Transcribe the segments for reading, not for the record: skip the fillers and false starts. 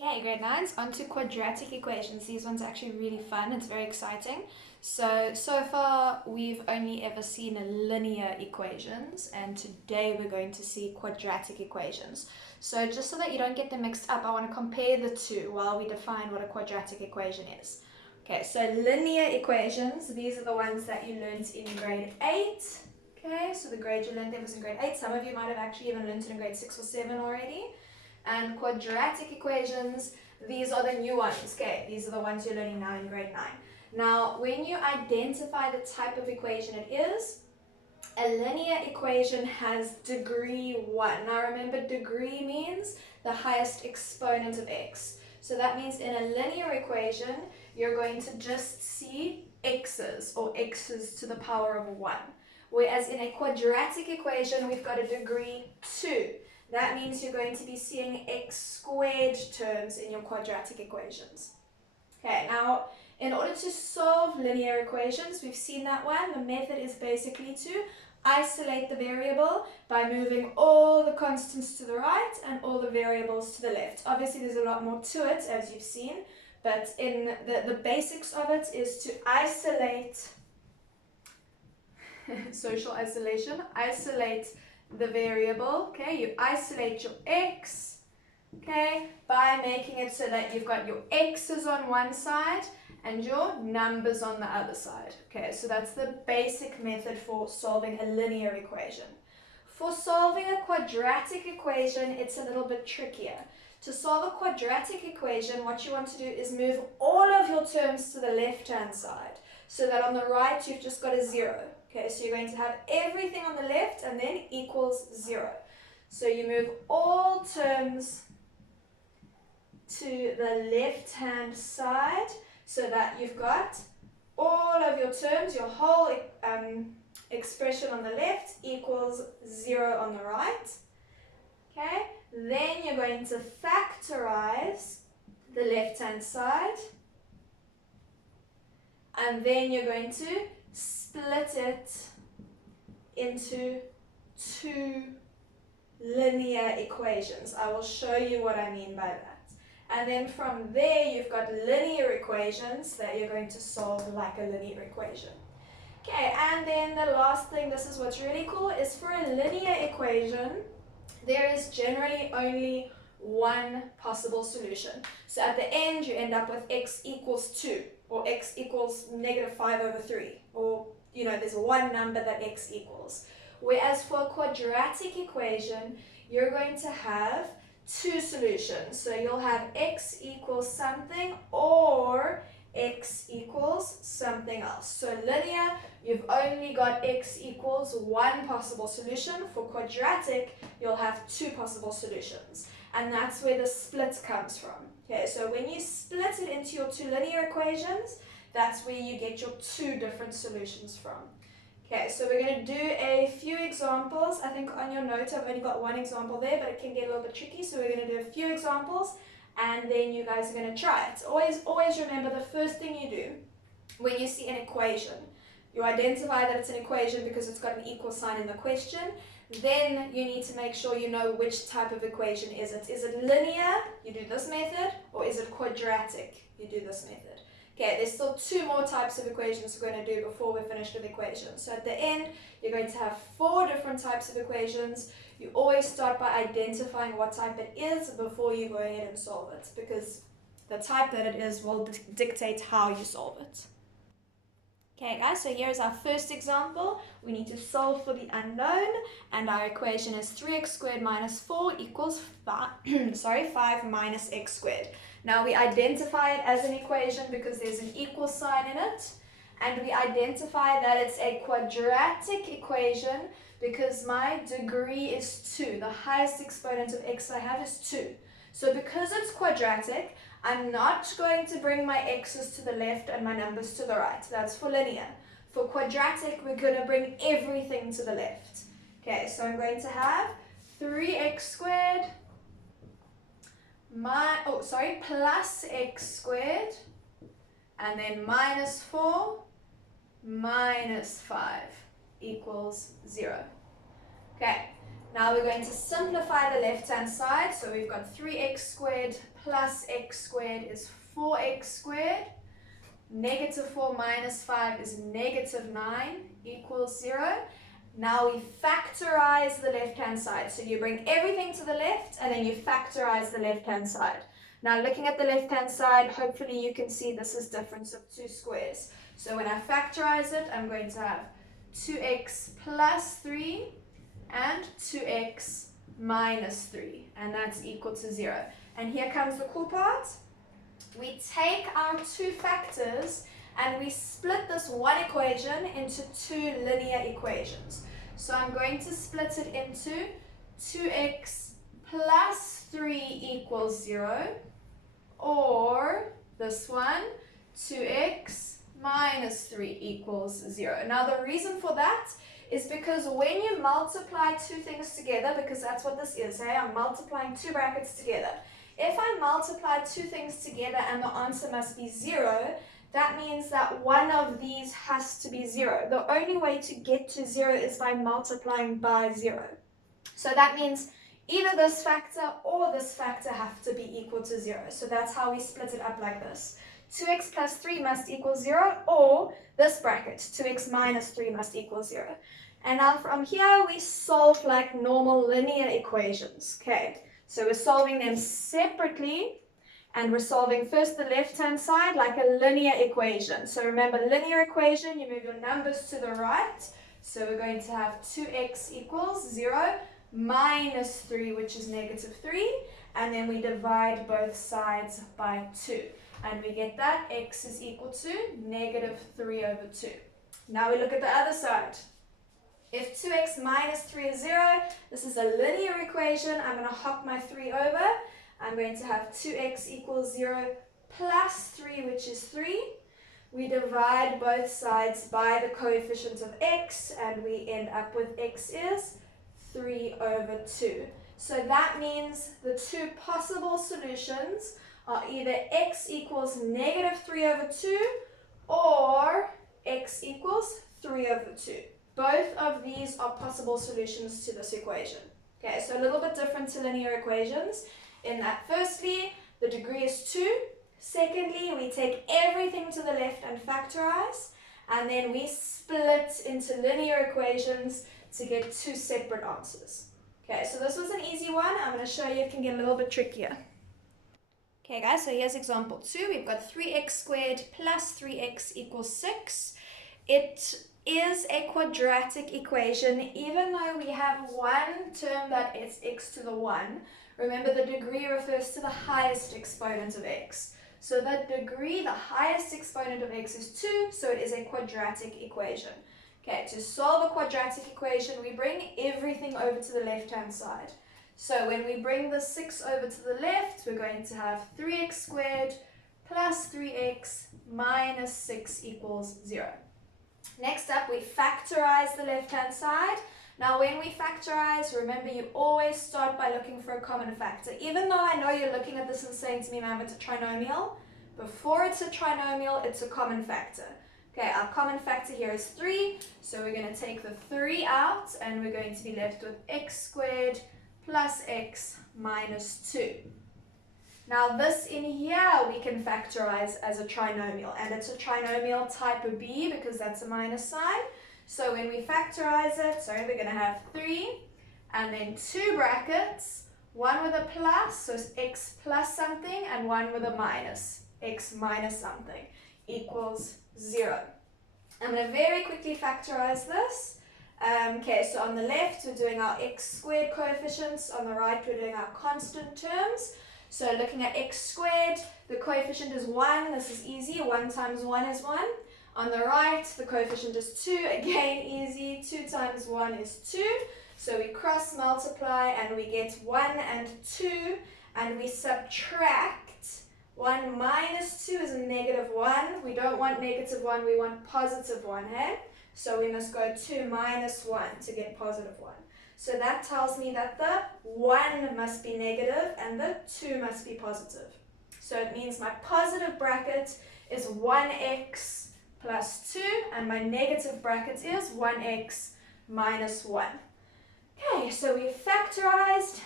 Okay, grade 9's on to quadratic equations. These ones are actually really fun. It's very exciting. So far we've only ever seen linear equations, and today we're going to see quadratic equations. So just so that you don't get them mixed up, I want to compare the two while we define what a quadratic equation is. Okay, so linear equations, these are the ones that you learned in grade 8. Okay, so the grade you learned them was in grade 8. Some of you might have actually even learned it in grade 6 or 7 already. And quadratic equations, these are the new ones. Okay, these are the ones you're learning now in grade 9. Now, when you identify the type of equation it is, a linear equation has degree 1. Now remember, degree means the highest exponent of x. So that means in a linear equation, you're going to just see x's, or x's to the power of 1. Whereas in a quadratic equation, we've got a degree 2. That means you're going to be seeing x squared terms in your quadratic equations. Okay, now in order to solve linear equations, we've seen that one. The method is basically to isolate the variable by moving all the constants to the right and all the variables to the left. Obviously, there's a lot more to it, as you've seen, but in the basics of it is to isolate, social isolation, isolate the variable. Okay, you isolate your x, okay, by making it so that you've got your x's on one side and your numbers on the other side. Okay, so that's the basic method for solving a linear equation. For solving a quadratic equation, it's a little bit trickier. To solve a quadratic equation, what you want to do is move all of your terms to the left-hand side, so that on the right you've just got a 0. Okay, so you're going to have everything on the left and then equals 0. So you move all terms to the left-hand side so that you've got all of your terms, your whole expression on the left equals 0 on the right. Okay, then you're going to factorize the left-hand side, and then you're going to split it into two linear equations. I will show you what I mean by that. And then from there, you've got linear equations that you're going to solve like a linear equation. Okay, and then the last thing, this is what's really cool, is for a linear equation, there is generally only one possible solution. So at the end, you end up with x equals 2, or x equals -5/3, or, you know, there's one number that x equals. Whereas for a quadratic equation, you're going to have two solutions. So you'll have x equals something, or x equals something else. So linear, you've only got x equals one possible solution. For quadratic, you'll have two possible solutions. And that's where the split comes from. Okay, so when you split it into your two linear equations, that's where you get your two different solutions from. Okay, so we're going to do a few examples. I think on your notes I've only got one example there, but it can get a little bit tricky. So we're going to do a few examples, and then you guys are going to try it. Always remember, the first thing you do when you see an equation, you identify that it's an equation because it's got an equal sign in the question. Then you need to make sure you know which type of equation is it. Is it linear? You do this method. Or is it quadratic? You do this method. Okay, there's still two more types of equations we're going to do before we're finished with equations. So at the end, you're going to have 4 different types of equations. You always start by identifying what type it is before you go ahead and solve it, because the type that it is will dictate how you solve it. Okay guys, so here's our first example. We need to solve for the unknown, and our equation is 3x squared minus 4 equals 5 minus x squared. Now we identify it as an equation because there's an equal sign in it, and we identify that it's a quadratic equation because my degree is 2. The highest exponent of x I have is 2. So because it's quadratic, I'm not going to bring my x's to the left and my numbers to the right. That's for linear. For quadratic, we're going to bring everything to the left. Okay, so I'm going to have 3x squared plus x squared, and then minus 4 minus 5 equals 0. Okay, Now we're going to simplify the left-hand side. So we've got 3x squared plus x squared is 4x squared. Negative 4 minus 5 is negative 9 equals 0. Now we factorize the left-hand side. So you bring everything to the left and then you factorize the left-hand side. Now looking at the left-hand side, hopefully you can see this is difference of two squares. So when I factorize it, I'm going to have 2x plus 3 and 2x minus 3. And that's equal to 0. And here comes the cool part. We take our two factors and we split this one equation into two linear equations. So I'm going to split it into 2x plus 3 equals 0, or this one, 2x minus 3 equals 0. Now the reason for that is because when you multiply two things together, because that's what this is, hey? I'm multiplying two brackets together. If I multiply two things together and the answer must be 0, that means that one of these has to be 0. The only way to get to 0 is by multiplying by 0. So that means either this factor or this factor have to be equal to 0. So that's how we split it up like this. 2x plus 3 must equal 0, or this bracket, 2x minus 3 must equal 0. And now from here we solve like normal linear equations. Okay. So we're solving them separately, and we're solving first the left-hand side like a linear equation. So remember, linear equation, you move your numbers to the right. So we're going to have 2x equals 0 minus 3, which is negative 3. And then we divide both sides by 2. And we get that x is equal to negative 3 over 2. Now we look at the other side. If 2x minus 3 is 0, this is a linear equation. I'm going to hop my 3 over. I'm going to have 2x equals 0 plus 3, which is 3. We divide both sides by the coefficient of x, and we end up with x is 3 over 2. So that means the two possible solutions are either x equals negative 3 over 2 or x equals 3 over 2. Both of these are possible solutions to this equation. Okay, so a little bit different to linear equations in that firstly, the degree is 2. Secondly, we take everything to the left and factorize, and then we split into linear equations to get two separate answers. Okay, so this was an easy one. I'm going to show you it can get a little bit trickier. Okay guys, so here's example 2. We've got 3x squared plus 3x equals 6. It is a quadratic equation, even though we have one term that is x to the 1. Remember, the degree refers to the highest exponent of x. So the degree, the highest exponent of x is 2, so it is a quadratic equation. Okay, to solve a quadratic equation, we bring everything over to the left-hand side. So when we bring the 6 over to the left, we're going to have 3x squared plus 3x minus 6 equals 0. Next up, we factorize the left-hand side. Now, when we factorize, remember you always start by looking for a common factor. Even though I know you're looking at this and saying to me, ma'am, it's a trinomial, before it's a trinomial, it's a common factor. Okay, our common factor here is 3, so we're going to take the 3 out, and we're going to be left with x squared plus x minus 2. Now this in here we can factorize as a trinomial, and it's a trinomial type of B because that's a minus sign. So when we factorize it, we're going to have 3 and then 2 brackets, one with a plus, so it's x plus something, and one with a minus, x minus something, equals 0. I'm going to very quickly factorize this. Okay, so on the left we're doing our x squared coefficients, on the right we're doing our constant terms. So looking at x squared, the coefficient is 1, this is easy, 1 times 1 is 1. On the right, the coefficient is 2, again easy, 2 times 1 is 2. So we cross multiply and we get 1 and 2, and we subtract. 1 minus 2 is a negative 1. We don't want negative 1, we want positive 1, hey? So we must go 2 minus 1 to get positive 1. So that tells me that the 1 must be negative and the 2 must be positive. So it means my positive bracket is 1x plus 2, and my negative bracket is 1x minus 1. Okay, so we've factorized.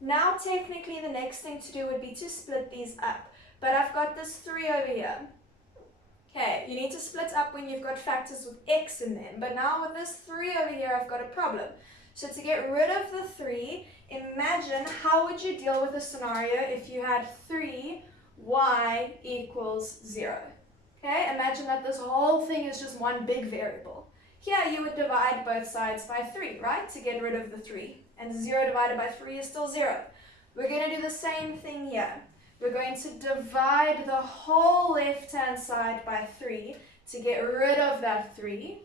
Now technically the next thing to do would be to split these up. But I've got this 3 over here. Okay, you need to split up when you've got factors with x in them. But now with this 3 over here, I've got a problem. So to get rid of the 3, imagine how would you deal with a scenario if you had 3y equals 0. Okay, imagine that this whole thing is just one big variable. Here you would divide both sides by 3, right, to get rid of the 3. And 0 divided by 3 is still 0. We're going to do the same thing here. We're going to divide the whole left-hand side by 3 to get rid of that 3,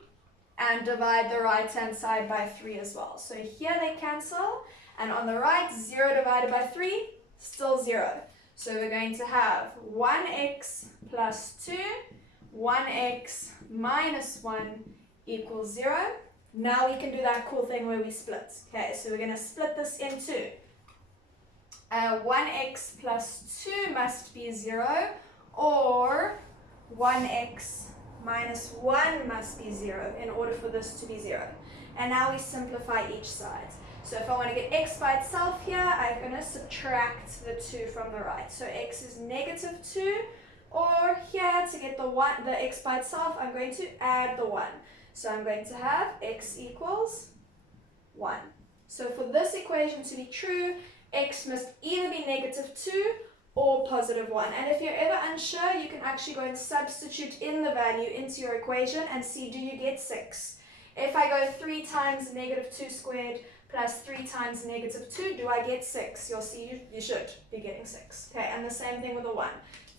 and divide the right-hand side by 3 as well. So here they cancel, and on the right, 0 divided by 3, still 0. So we're going to have 1x plus 2, 1x minus 1 equals 0. Now we can do that cool thing where we split. Okay, so we're going to split this into 1x plus 2 must be 0, or 1x minus 1 must be 0 in order for this to be 0. And now we simplify each side. So if I want to get x by itself here, I'm going to subtract the 2 from the right. So x is negative 2, or here to get the x by itself, I'm going to add the 1. So I'm going to have x equals 1. So for this equation to be true, x must either be negative 2 or positive 1. And if you're ever unsure, you can actually go and substitute in the value into your equation and see, do you get 6? If I go 3 times negative 2 squared plus 3 times negative 2, do I get 6? You'll see you should be getting 6. Okay, and the same thing with a 1.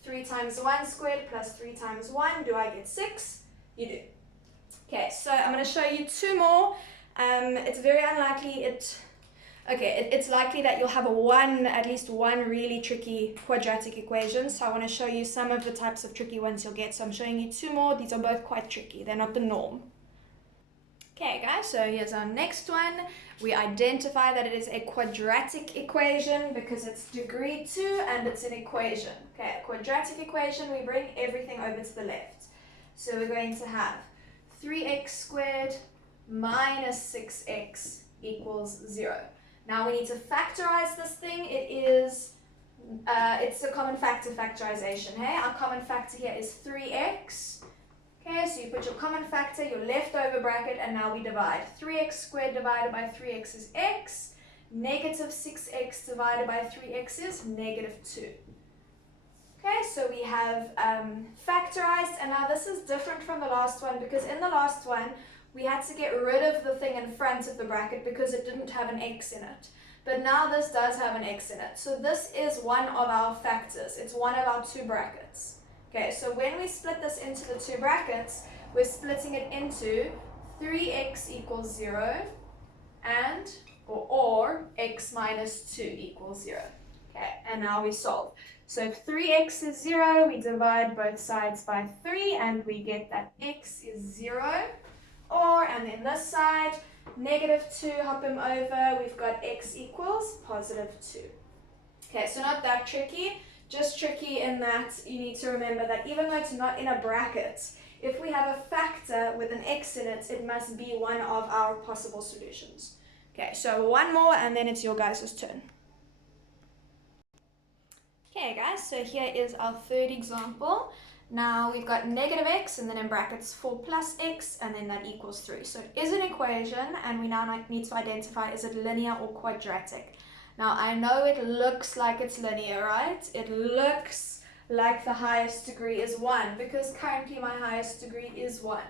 3 times 1 squared plus 3 times 1, do I get 6? You do. Okay, so I'm going to show you 2 more. It's very unlikely it's likely that you'll have at least one really tricky quadratic equation. So I want to show you some of the types of tricky ones you'll get. So I'm showing you 2 more. These are both quite tricky. They're not the norm. Okay guys, so here's our next one. We identify that it is a quadratic equation because it's degree 2 and it's an equation. Okay, a quadratic equation, we bring everything over to the left. So we're going to have 3x squared minus 6x equals 0. Now we need to factorize this thing. It's a common factor factorization. Hey, our common factor here is 3x. Okay, so you put your common factor, your leftover bracket, and now we divide. 3x squared divided by 3x is x. Negative 6x divided by 3x is negative 2. Okay, so we have factorized, and now this is different from the last one because in the last one, we had to get rid of the thing in front of the bracket because it didn't have an x in it. But now this does have an x in it. So this is one of our factors. It's one of our 2 brackets. Okay, so when we split this into the 2 brackets, we're splitting it into 3x equals 0 and, or x minus 2 equals 0. Okay, and now we solve. So if 3x is 0, we divide both sides by 3 and we get that x is 0. Or, and then this side, negative 2, hop them over, we've got x equals positive 2. Okay, so not that tricky, just tricky in that you need to remember that even though it's not in a bracket, if we have a factor with an x in it, it must be one of our possible solutions. Okay, so one more and then it's your guys' turn. Okay guys, so here is our 3rd example. Now we've got negative x and then in brackets 4 plus x and then that equals 3. So it is an equation and we now need to identify is it linear or quadratic. Now I know it looks like it's linear, right? It looks like the highest degree is 1 because currently my highest degree is 1.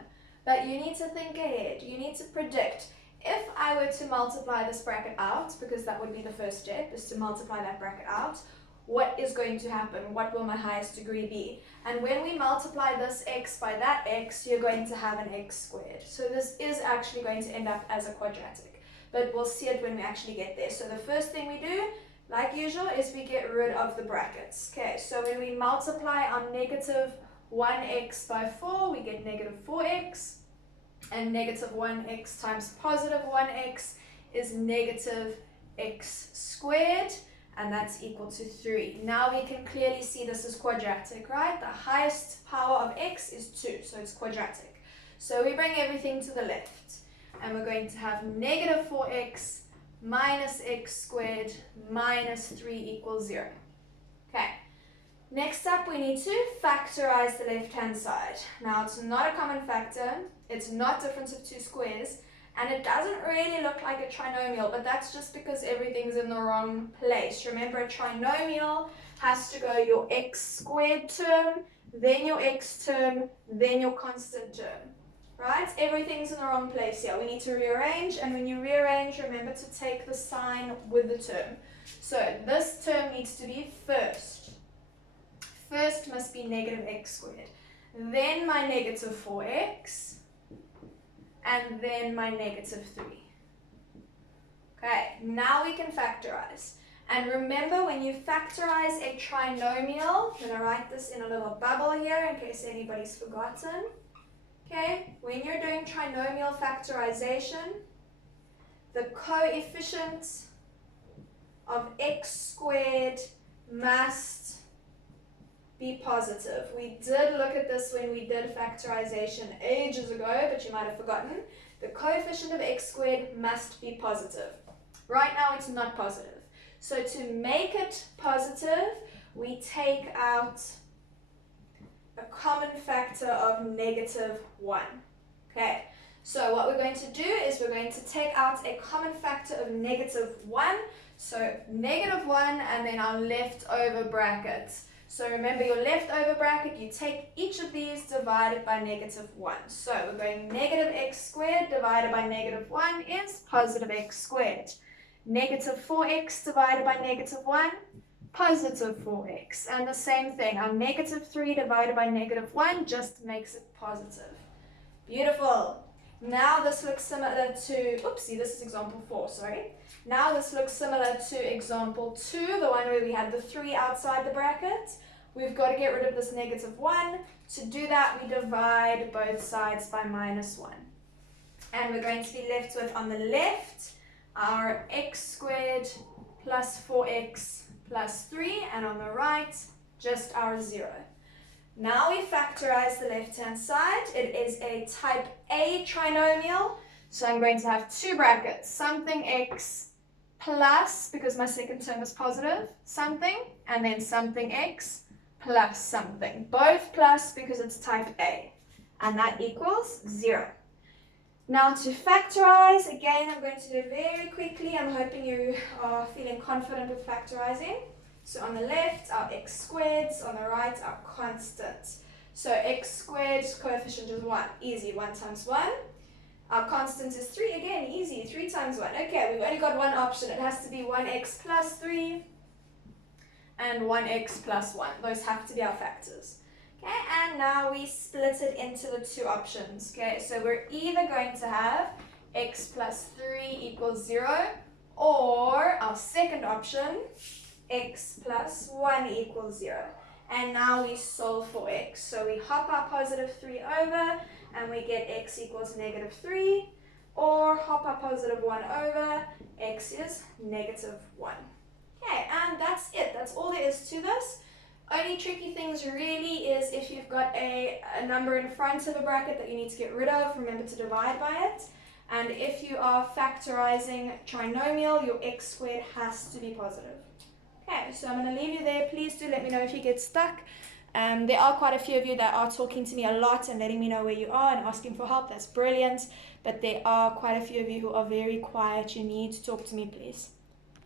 But you need to think ahead. You need to predict. If I were to multiply this bracket out, because that would be the first step, is to multiply that bracket out, what is going to happen? What will my highest degree be? And when we multiply this x by that x, you're going to have an x squared. So this is actually going to end up as a quadratic. But we'll see it when we actually get there. So the first thing we do, like usual, is we get rid of the brackets. Okay, so when we multiply our negative 1x by 4, we get negative 4x. And negative 1x times positive 1x is negative x squared. And that's equal to 3. Now we can clearly see this is quadratic, right? The highest power of x is 2, so it's quadratic. So we bring everything to the left. And we're going to have negative 4x minus x squared minus 3 equals 0. Okay, next up we need to factorize the left-hand side. Now it's not a common factor, it's not difference of two squares, and it doesn't really look like a trinomial, but that's just because everything's in the wrong place. Remember, a trinomial has to go your x squared term, then your x term, then your constant term. Right? Everything's in the wrong place here. We need to rearrange, and when you rearrange, remember to take the sign with the term. So this term needs to be first. First must be negative x squared. Then my negative 4x, and then my negative 3. Okay, now we can factorize. And remember, when you factorize a trinomial, I'm going to write this in a little bubble here in case anybody's forgotten. Okay, when you're doing trinomial factorization, the coefficient of x squared must be positive. We did look at this when we did factorization ages ago, but you might have forgotten. The coefficient of x squared must be positive. Right now it's not positive. So to make it positive, we take out a common factor of negative 1. Okay, so what we're going to do is we're going to take out a common factor of negative 1. So negative 1 and then our leftover bracket. So remember your leftover bracket, you take each of these divided by negative 1. So we're going negative x squared divided by negative 1 is positive x squared. Negative 4x divided by negative 1, positive 4x. And the same thing, our negative 3 divided by negative 1 just makes it positive. Beautiful. Now this looks similar to, oopsie, this is example 4, sorry. Now this looks similar to example 2, the one where we had the 3 outside the bracket. We've got to get rid of this negative 1. To do that, we divide both sides by minus 1. And we're going to be left with, on the left, our x squared plus 4x plus 3, and on the right, just our 0. Now we factorize the left-hand side. It is a type A trinomial, so I'm going to have two brackets, something x plus, because my second term is positive, something, and then something x plus something. Both plus because it's type A, and that equals 0. Now to factorize, again, I'm going to do it very quickly. I'm hoping you are feeling confident with factorizing. So on the left, our x squareds, on the right, our constant. So x squared coefficient is 1, easy, 1 times 1. Our constant is 3, again, easy, 3 times 1. Okay, we've only got one option. It has to be 1x plus 3 and 1x plus 1. Those have to be our factors. Okay, and now we split it into the two options. Okay, so we're either going to have x plus 3 equals 0, or our second option, x plus 1 equals 0. And now we solve for x. So we hop our positive 3 over, and we get x equals negative 3, or hop our positive 1 over, x is negative 1. Okay, and that's it. That's all there is to this. Only tricky things really is if you've got a number in front of a bracket that you need to get rid of, remember to divide by it. And if you are factorizing trinomial, your x squared has to be positive. Okay, so I'm going to leave you there. Please do let me know if you get stuck. There are quite a few of you that are talking to me a lot and letting me know where you are and asking for help. That's brilliant. But there are quite a few of you who are very quiet. You need to talk to me, please.